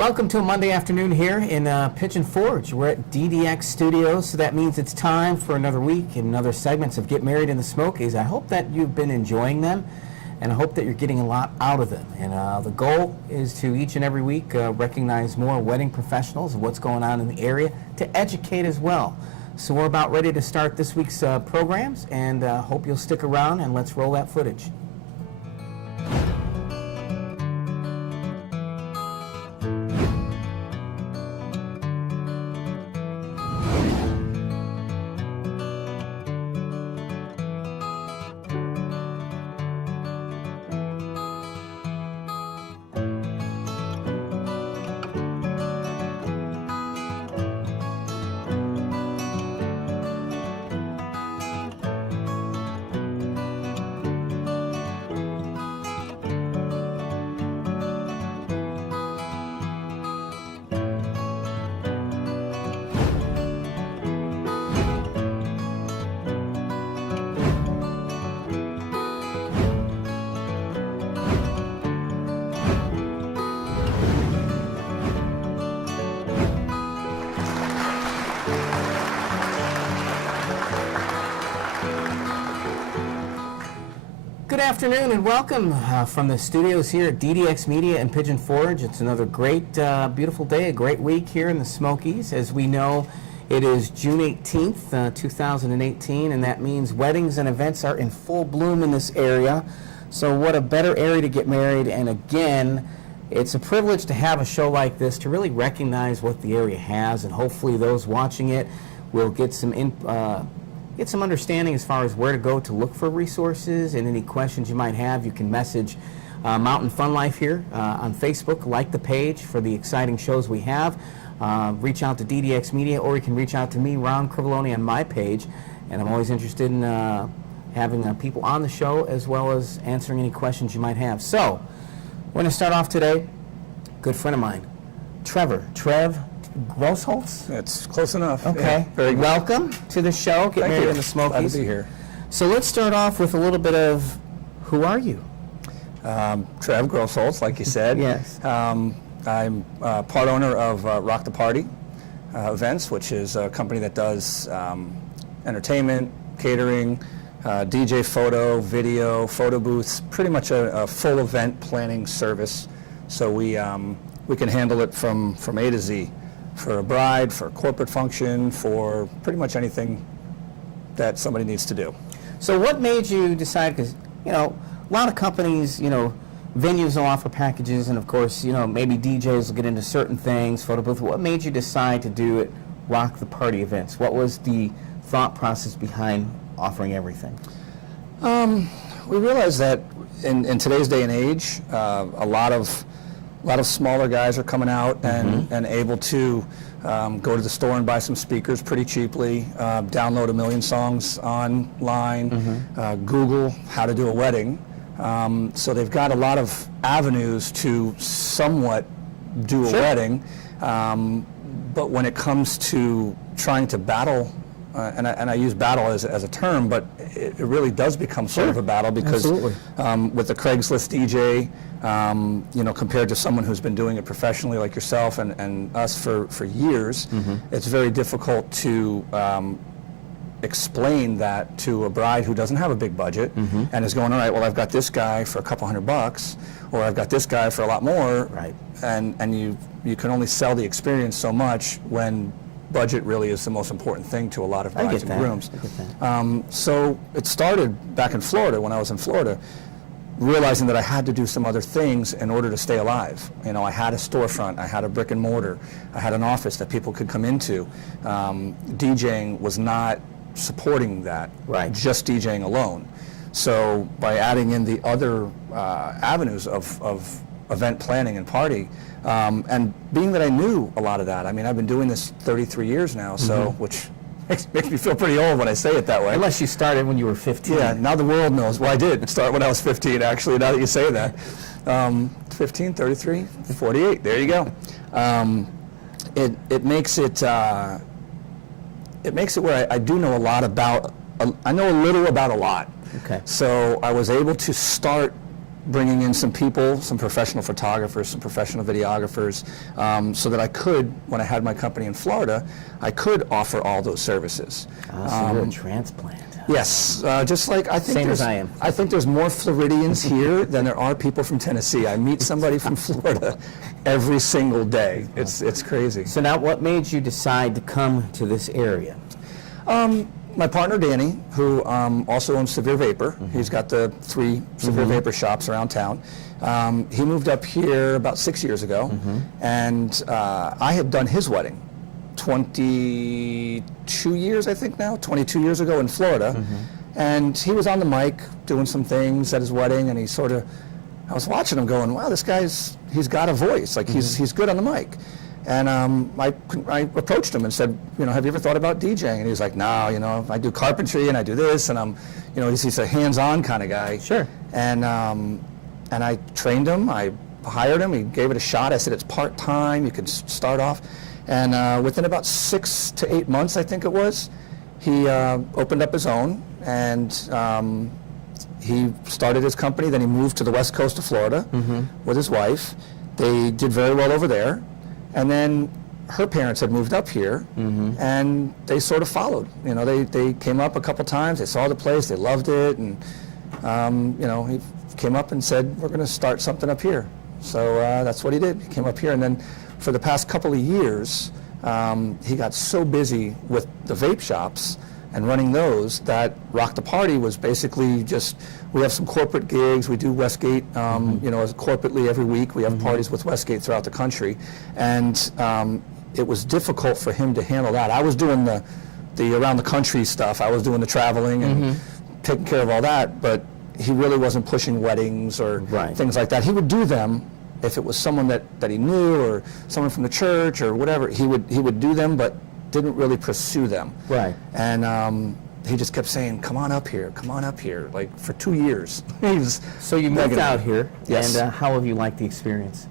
Welcome to a Monday afternoon here in Pigeon Forge. We're at DDX Studios, so that means it's time for another week and another segments of Get Married in the Smokies. I hope that you've been enjoying them, and I hope that you're getting a lot out of them. And the goal is to each and every week recognize more wedding professionals and what's going on in the area, to educate as well. So we're about ready to start this week's programs, and hope you'll stick around, and let's roll that footage. Good afternoon and welcome from the studios here at DDX Media and Pigeon Forge. It's another great, beautiful day, a great week here in the Smokies. As we know, it is June 18th, 2018, and that means weddings and events are in full bloom in this area. So what a better area to get married, and again, it's a privilege to have a show like this to really recognize what the area has, and hopefully those watching it will get some understanding as far as where to go to look for resources, and any questions you might have. You can message Mountain Fun Life here on Facebook, like the page for the exciting shows we have. Reach out to DDX Media, or you can reach out to me, Ron Crivoloni, on my page, and I'm always interested in having people on the show as well as answering any questions you might have. So we're going to start off today. Good friend of mine, Trev Grossholtz? It's close enough. Okay. Yeah, very good. Welcome to the show, Get Married in the Smokies. Glad to be here. So let's start off with a little bit of, who are you? Trev Grossholtz, like you said. Yes. I'm part owner of Rock the Party Events, which is a company that does entertainment, catering, DJ photo, video, photo booths, pretty much a full event planning service. So we can handle it from A to Z. For a bride, for a corporate function, for pretty much anything that somebody needs to do. So what made you decide, because, you know, a lot of companies, you know, venues will offer packages, and of course, you know, maybe DJs will get into certain things, photo booth. What made you decide to do it, Rock the Party Events? What was the thought process behind offering everything? We realized that in today's day and age, a lot of smaller guys are coming out and able to go to the store and buy some speakers pretty cheaply, download 1 million songs online, Google how to do a wedding. So they've got a lot of avenues to somewhat do a wedding. But when it comes to trying to battle, and I use battle as a term, but it really does become sort of a battle, because with the Craigslist DJ, you know, compared to someone who's been doing it professionally like yourself and us for years, it's very difficult to explain that to a bride who doesn't have a big budget and is going, all right, well, I've got this guy for a couple $100, or I've got this guy for a lot more, right? And you can only sell the experience so much when budget really is the most important thing to a lot of brides and grooms. So it started back in Florida, when I was in Florida, realizing that I had to do some other things in order to stay alive. You know, I had a storefront, I had a brick and mortar, I had an office that people could come into. DJing was not supporting that, just DJing alone. So by adding in the other avenues of event planning and party, and being that I knew a lot of that, I mean, I've been doing this 33 years now, so, which makes me feel pretty old when I say it that way. Unless you started when you were 15. Yeah, now the world knows. Well, I did start when I was 15, actually, now that you say that. 15, 33, 48, there you go. It makes it where I do know a lot about, I know a little about a lot. Okay. So I was able to start bringing in some people, some professional photographers, some professional videographers, so that I could, when I had my company in Florida, I could offer all those services. So you're a transplant. Yes, just like I think Same there's, as I am. I think there's more Floridians here than there are people from Tennessee. I meet somebody from Florida every single day. It's crazy. So now what made you decide to come to this area? My partner Danny, who also owns Severe Vapor, he's got the 3 Severe Vapor shops around town. He moved up here about 6 years ago, and I had done his wedding 22 years, I think now, 22 years ago in Florida. And he was on the mic doing some things at his wedding, and I was watching him going, wow, this guy's, he's got a voice, like he's good on the mic. And I approached him and said, have you ever thought about DJing? And he was like, no, I do carpentry and I do this, and I'm, he's a hands-on kind of guy. Sure. And I trained him, I hired him, he gave it a shot. I said, it's part-time, you can start off. And within about 6 to 8 months, I think it was, he opened up his own, and he started his company. Then he moved to the west coast of Florida with his wife. They did very well over there. And then her parents had moved up here, and they sort of followed. They came up a couple times, they saw the place, they loved it, and he came up and said, we're going to start something up here. So that's what he did. He came up here, and then for the past couple of years, he got so busy with the vape shops and running those that Rock the Party was basically just, we have some corporate gigs, we do Westgate, as corporately every week, we have parties with Westgate throughout the country, and it was difficult for him to handle that. I was doing the around the country stuff, I was doing the traveling and taking care of all that, but he really wasn't pushing weddings or things like that. He would do them if it was someone that he knew, or someone from the church or whatever. He would do them, but didn't really pursue them. Right. And he just kept saying, come on up here, like for 2 years. So you moved out here, yes. And how have you liked the experience?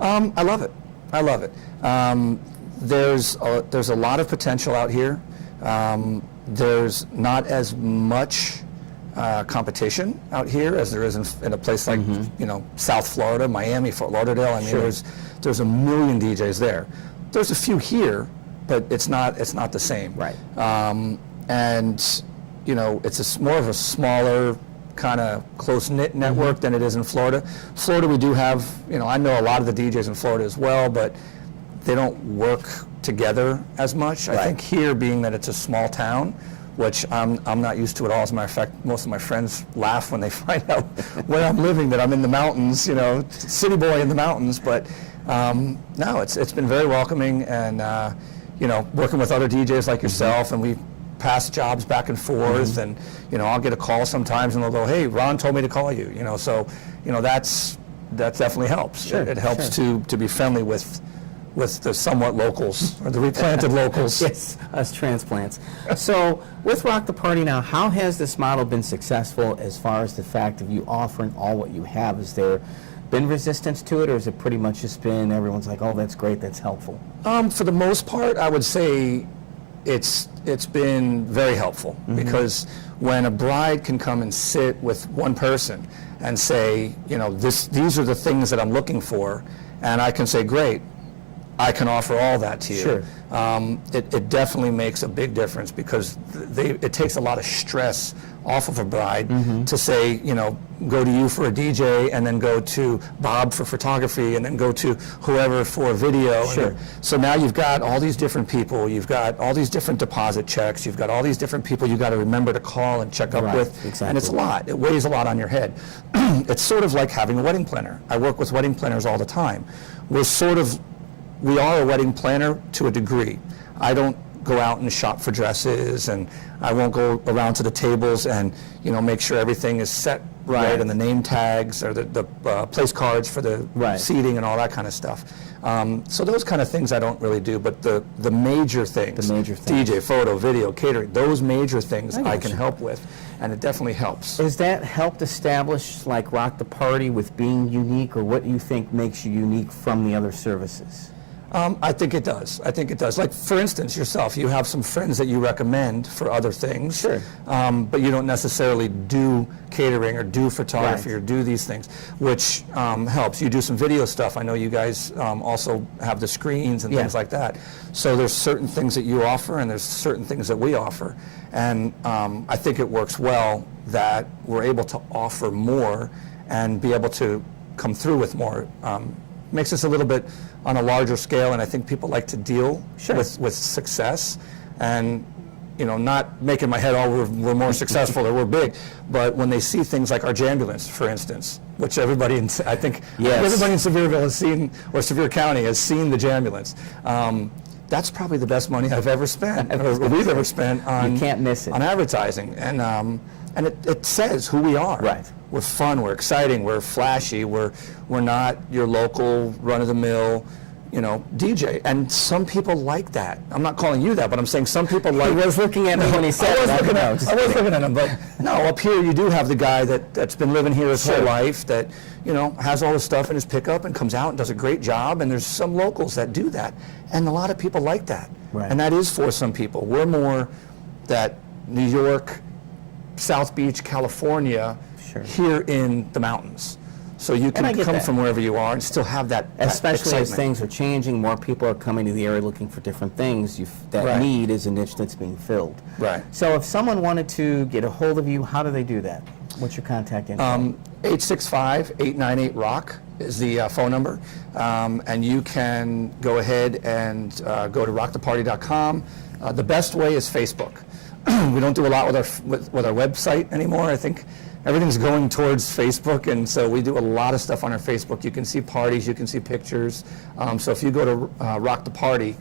I love it. There's a lot of potential out here. There's not as much competition out here as there is in a place like South Florida, Miami, Fort Lauderdale. I mean, there's a million DJs there. There's a few here, but it's not the same. Right. And it's more of a smaller kind of close-knit network than it is in Florida. Florida, we do have, I know a lot of the DJs in Florida as well, but they don't work together as much. I think here, being that it's a small town, which I'm not used to at all. As a matter of fact, most of my friends laugh when they find out where I'm living, that I'm in the mountains, city boy in the mountains. But no, it's been very welcoming, and working with other DJs like yourself, and we pass jobs back and forth, and I'll get a call sometimes, and they'll go, "Hey, Ron told me to call you," So that definitely helps. Sure, it helps to be friendly with the somewhat locals, or the replanted locals. Yes, us transplants. So with Rock the Party now, how has this model been successful as far as the fact of you offering all what you have? Has there been resistance to it, or has it pretty much just been everyone's like, oh, that's great, that's helpful? For the most part, I would say it's been very helpful, because when a bride can come and sit with one person and say, these are the things that I'm looking for, and I can say, great, I can offer all that to you. Sure. It definitely makes a big difference, because it takes a lot of stress off of a bride to say, go to you for a DJ, and then go to Bob for photography, and then go to whoever for a video. Sure. So now you've got all these different people, you've got all these different deposit checks, you've got all these different people you've got to remember to call and check up with. Exactly. And it's a lot. It weighs a lot on your head. It's sort of like having a wedding planner. I work with wedding planners all the time. We are a wedding planner to a degree. I don't go out and shop for dresses, and I won't go around to the tables and make sure everything is set right, and the name tags, or the place cards for the seating and all that kind of stuff. So those kind of things I don't really do, but the major things, DJ, photo, video, catering, those major things I can help with, and it definitely helps. Has that helped establish like Rock the Party with being unique, or what do you think makes you unique from the other services? I think it does. I think it does. Like, for instance, yourself, you have some friends that you recommend for other things. Sure. But you don't necessarily do catering or do photography or do these things, which helps. You do some video stuff. I know you guys also have the screens and things like that. So there's certain things that you offer, and there's certain things that we offer. And I think it works well that we're able to offer more and be able to come through with more. Makes us a little bit on a larger scale, and I think people like to deal with success, and not making my head, we're more successful or we're big, but when they see things like our Jambulance, for instance, which everybody everybody in Sevierville has seen, or Sevier County has seen the Jambulance. That's probably the best money I've ever spent, or we've ever spent on. You can't miss it. On advertising, and it says who we are. Right. We're fun, we're exciting, we're flashy, we're not your local run-of-the-mill, DJ. And some people like that. I'm not calling you that, but I'm saying some people like. He was looking at me when he said it. I was looking at him, but no, up here you do have the guy that's been living here his whole life, that has all his stuff in his pickup and comes out and does a great job. And there's some locals that do that, and a lot of people like that. Right. And that is for some people. We're more that New York, South Beach, California. Here in the mountains. So you can come from wherever you are and still have that Especially excitement. as things are changing, more people are coming to the area looking for different things. That need is a niche that's being filled. Right. So if someone wanted to get a hold of you, how do they do that? What's your contact info? 865-898-ROCK is the phone number. And you can go ahead and go to rocktheparty.com. The best way is Facebook. We don't do a lot with our website anymore. I think everything's going towards Facebook, and so we do a lot of stuff on our Facebook. You can see parties, you can see pictures. So if you go to Rock the Party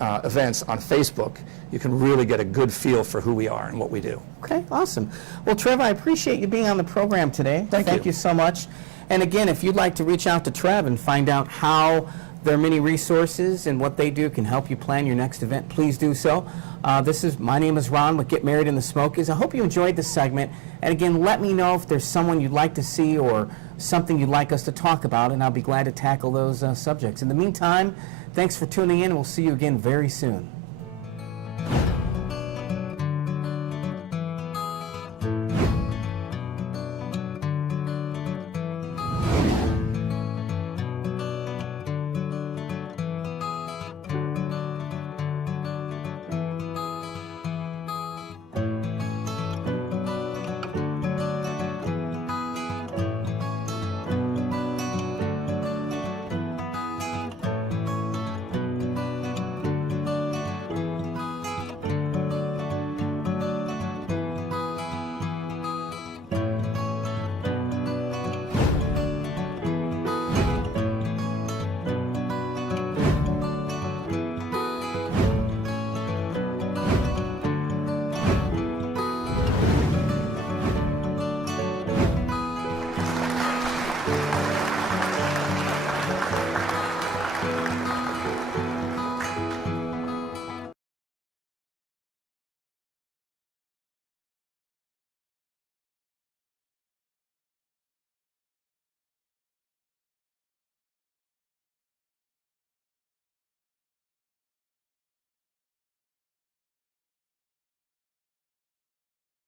events on Facebook, you can really get a good feel for who we are and what we do. Okay, awesome. Well, Trev, I appreciate you being on the program today. Thank you so much. And again, if you'd like to reach out to Trev and find out how their many resources and what they do can help you plan your next event, please do so. My name is Ron with Get Married in the Smokies. I hope you enjoyed this segment. And again, let me know if there's someone you'd like to see or something you'd like us to talk about, and I'll be glad to tackle those subjects. In the meantime, thanks for tuning in, and we'll see you again very soon.